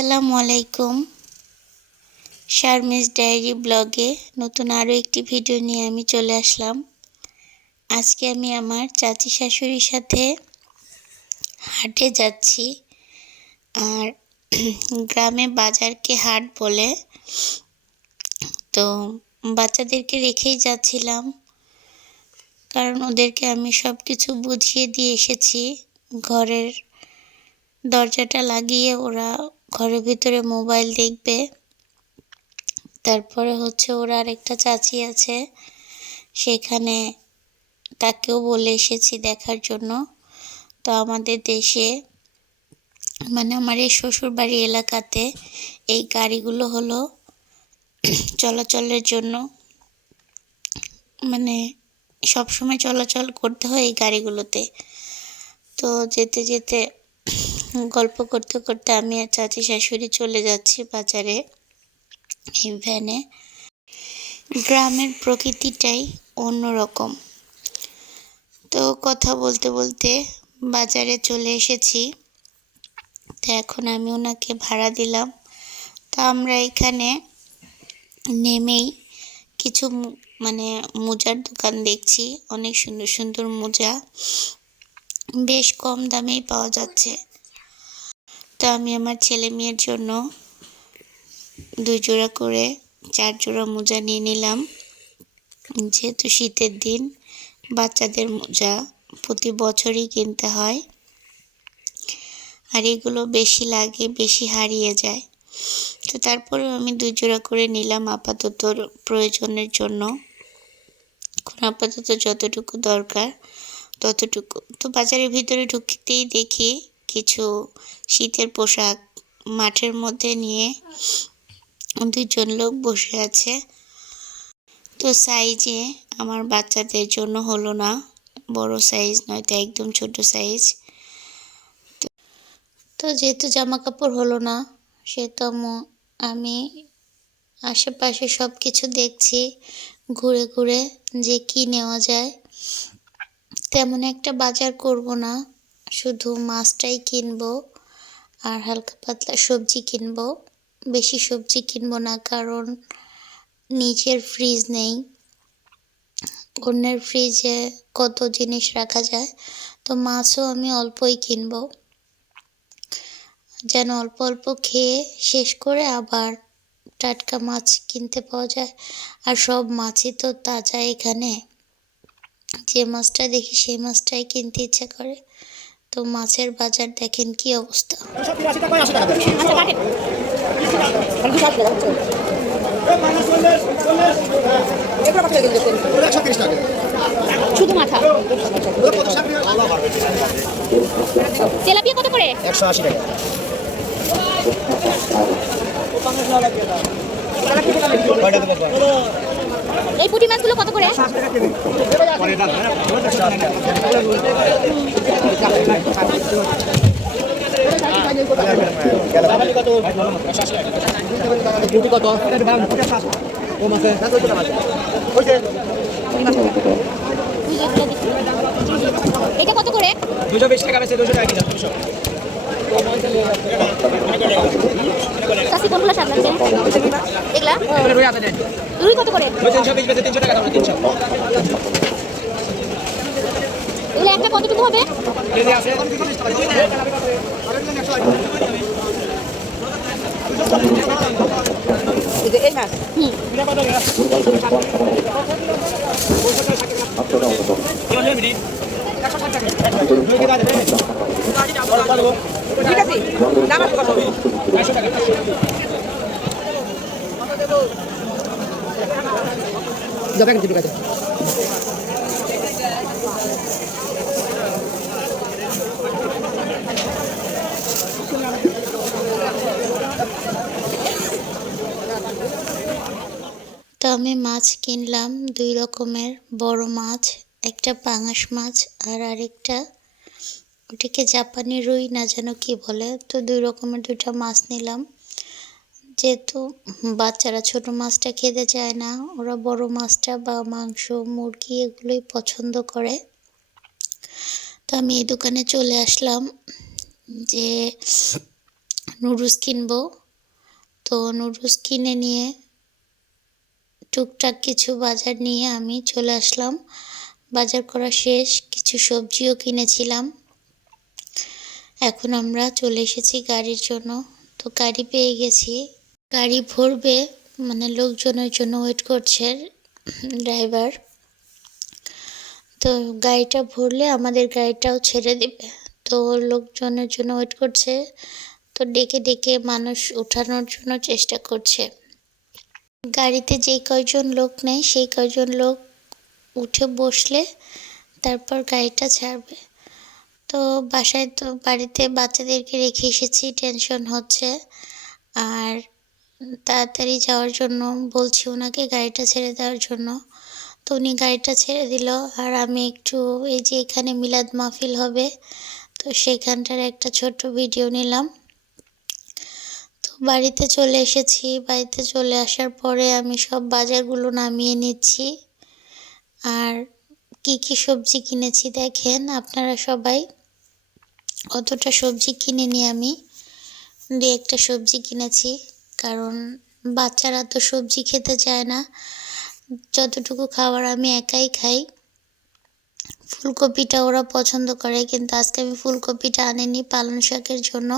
আসসালামু আলাইকুম। শারমিজ ডায়েরি ব্লগে নতুন আরও একটি ভিডিও নিয়ে আমি চলে আসলাম। আজকে আমি আমার চাচি শাশুড়ির সাথে হাটে যাচ্ছি। আর গ্রামে বাজারকে হাট বলে। তো বাচ্চাদেরকে রেখেই যাচ্ছিলাম, কারণ ওদেরকে আমি সব কিছু বুঝিয়ে দিয়ে এসেছি। ঘরের দরজাটা লাগিয়ে ওরা ঘরের ভিতরে মোবাইল দেখবে। তারপরে ওরা আরেকটা চাচি আছে, সেখানে তাকেও বলে এসেছি দেখার জন্য। তো আমাদের দেশে আমার এই শ্বশুরবাড়ি এলাকাতে এই গাড়িগুলো চলাচলের জন্য, সবসময় চলাচল করতে হয় এই গাড়িগুলোতে। তো যেতে যেতে গল্প করতে করতে আমি আর চাচি শাশুড়ি চলে যাচ্ছি বাজারে এই ভ্যানে। গ্রামের প্রকৃতিটাই অন্যরকম। তো কথা বলতে বলতে বাজারে চলে এসেছি। তো এখন আমি ওনাকে ভাড়া দিলাম। তো আমরা এখানে নেমেই কিছু মোজার দোকান দেখছি। অনেক সুন্দর সুন্দর মোজা বেশ কম দামেই পাওয়া যাচ্ছে। তো আমি আমার ছেলে মেয়ের জন্য 2 জোড়া করে 4 জোড়া মোজা নিয়ে নিলাম। যেহেতু শীতের দিন, বাচ্চাদের মোজা প্রতি বছরই কিনতে হয়, আর এগুলো বেশি লাগে, বেশি হারিয়ে যায়। তো তারপরেও আমি 2 জোড়া করে নিলাম আপাতত প্রয়োজনের জন্য। এখন আপাতত যতটুকু দরকার ততটুকু। তো বাজারের ভিতরে ঢুকতেই দেখি কিছু শীতের পোশাক মাঠের মধ্যে নিয়ে 2 জন লোক বসে আছে। তো সাইজে আমার বাচ্চাদের জন্য হলো না, বড় সাইজ নয়তো একদম ছোট সাইজ। তো যেহেতু জামা কাপড় হলো না, সেহেতু আমি আশেপাশে সব কিছু দেখছি ঘুরে ঘুরে যে কি নেওয়া যায়। তেমন একটা বাজার করব না, শুধু মাছটাই কিনবো আর হালকা পাতলা সবজি কিনবো। বেশি সবজি কিনবো না, কারণ নিজের ফ্রিজ নেই। অন্যের ফ্রিজে কত জিনিস রাখা যায়। তো মাছও আমি অল্পই কিনবো, যেন অল্প অল্প খেয়ে শেষ করে আবার টাটকা মাছ কিনতে পাওয়া যায়। আর সব মাছই তো তাজা এখানে। যে মাছটা দেখি সেই মাছটাই কিনতে ইচ্ছা করে। তো মাছের বাজার দেখেন কি অবস্থা। শুধু মাথা। তেলাপিয়া কত করে? 180 টাকা। এই পুঁটি মাছগুলো কত করে? এটা কত করে? 220 টাকা বেশি, 200 টাকা কিলো। কাশি কোনগুলো শাক লাগছে? এগুলা রুই আপনি দেন। রুই কত করে? 320 বেশি, 300 টাকা দাও, 300। এগুলো একটা কতটুকু হবে? কেজি আছে। এই মাছ। এটা কত টাকা? ঠিক আছে, দাম কত? 500 টাকা। যাবেন কি টাকা? তো আমি মাছ কিনলাম 2 রকমের বড় মাছ, একটা পাঙাশ মাছ আর আরেকটা ওটাকে জাপানি রুই না যেন কি বলে। তো 2 রকমের 2টা মাছ নিলাম। যেহেতু বাচ্চারা ছোট মাছটা খেতে চায় না, ওরা বড় মাছটা বা মাংস, মুরগি এগুলোই পছন্দ করে। তো আমি এই দোকানে চলে আসলাম যে নুডলস কিনবো। তো নুডলস কিনে নিয়ে টুকটাক কিছু বাজার নিয়ে আমি চলে আসলাম। বাজার করা শেষ, কিছু সবজিও কিনেছিলাম। এখন আমরা চলে এসেছি গাড়ির জন্য। তো গাড়ি পেয়ে গেছি, গাড়ি ভরবে, মানে লোকজনের জন্য ওয়েট করছে ড্রাইভার। তো গাড়িটা ভরলে আমাদের গাড়িটাও ছেড়ে দিবে। তো লোকজনের জন্য ওয়েট করছে, তো ডেকে ডেকে মানুষ ওঠানোর জন্য চেষ্টা করছে। গাড়িতে যেই কয়জন লোক নেয় সেই কয়জন লোক উঠে বসলে তারপর গাড়িটা ছাড়বে। তো বাড়িতে বাচ্চাদেরকে রেখে এসেছি, টেনশন হচ্ছে। আর তাড়াতাড়ি যাওয়ার জন্য বলছি ওনাকে গাড়িটা ছেড়ে দেওয়ার জন্য। তো উনি গাড়িটা ছেড়ে দিল। আর আমি একটু এই যে এখানে মিলাদ মাহফিল হবে, তো সেখানটার একটা ছোট্ট ভিডিও নিলাম। তো বাড়িতে চলে এসেছি। বাড়িতে চলে আসার পরে আমি সব বাজারগুলো নামিয়ে নিচ্ছি। আর কি কি সবজি কিনেছি দেখেন আপনারা সবাই। অতটা সবজি কিনিনি আমি, 2-1টা সবজি কিনেছি, কারণ বাচ্চারা তো সবজি খেতে চায় না। যতটুকু খাবার আমি একাই খাই। ফুলকপিটা ওরা পছন্দ করে, কিন্তু আজকে আমি ফুলকপিটা আনিনি পালং শাকের জন্য,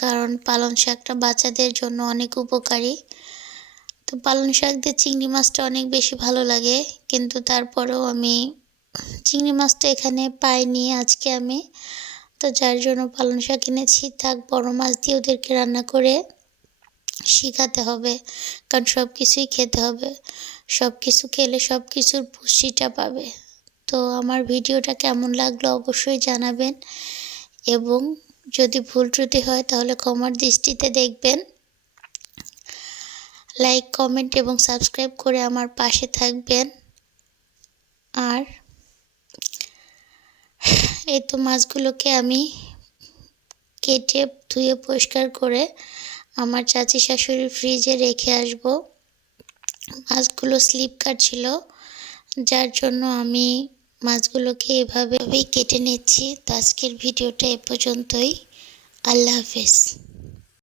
কারণ পালং শাকটা বাচ্চাদের জন্য অনেক উপকারী। তো পালং শাক দিয়ে চিংড়ি মাছটা অনেক বেশি ভালো লাগে, কিন্তু তারপরেও আমি চিংড়ি মাছটা এখানে পাইনি আজকে আমি। তো যার জন্য পালং শাক এনেছি। থাক, বড় মাছ দিয়ে ওদেরকে রান্না করে শেখাতে হবে, কারণ সব কিছুই খেতে হবে। সব কিছু খেলে সব কিছুর পুষ্টিটা পাবে। তো আমার ভিডিওটা কেমন লাগলো অবশ্যই জানাবেন, এবং যদি ভুল ত্রুটি হয় তাহলে ক্ষমার দৃষ্টিতে দেখবেন। লাইক, কমেন্ট এবং সাবস্ক্রাইব করে আমার পাশে থাকবেন। আর এই তো মাছগুলোকে আমি কেটে ধুয়ে পরিষ্কার করে আমার চাচি শাশুড়ির ফ্রিজে রেখে আসব। মাছগুলো স্লিপ কাটছিল, যার জন্য আমি মাছগুলোকে এভাবেই কেটে নিচ্ছি। তো আজকের ভিডিওটা এ পর্যন্তই। আল্লাহ হাফেজ।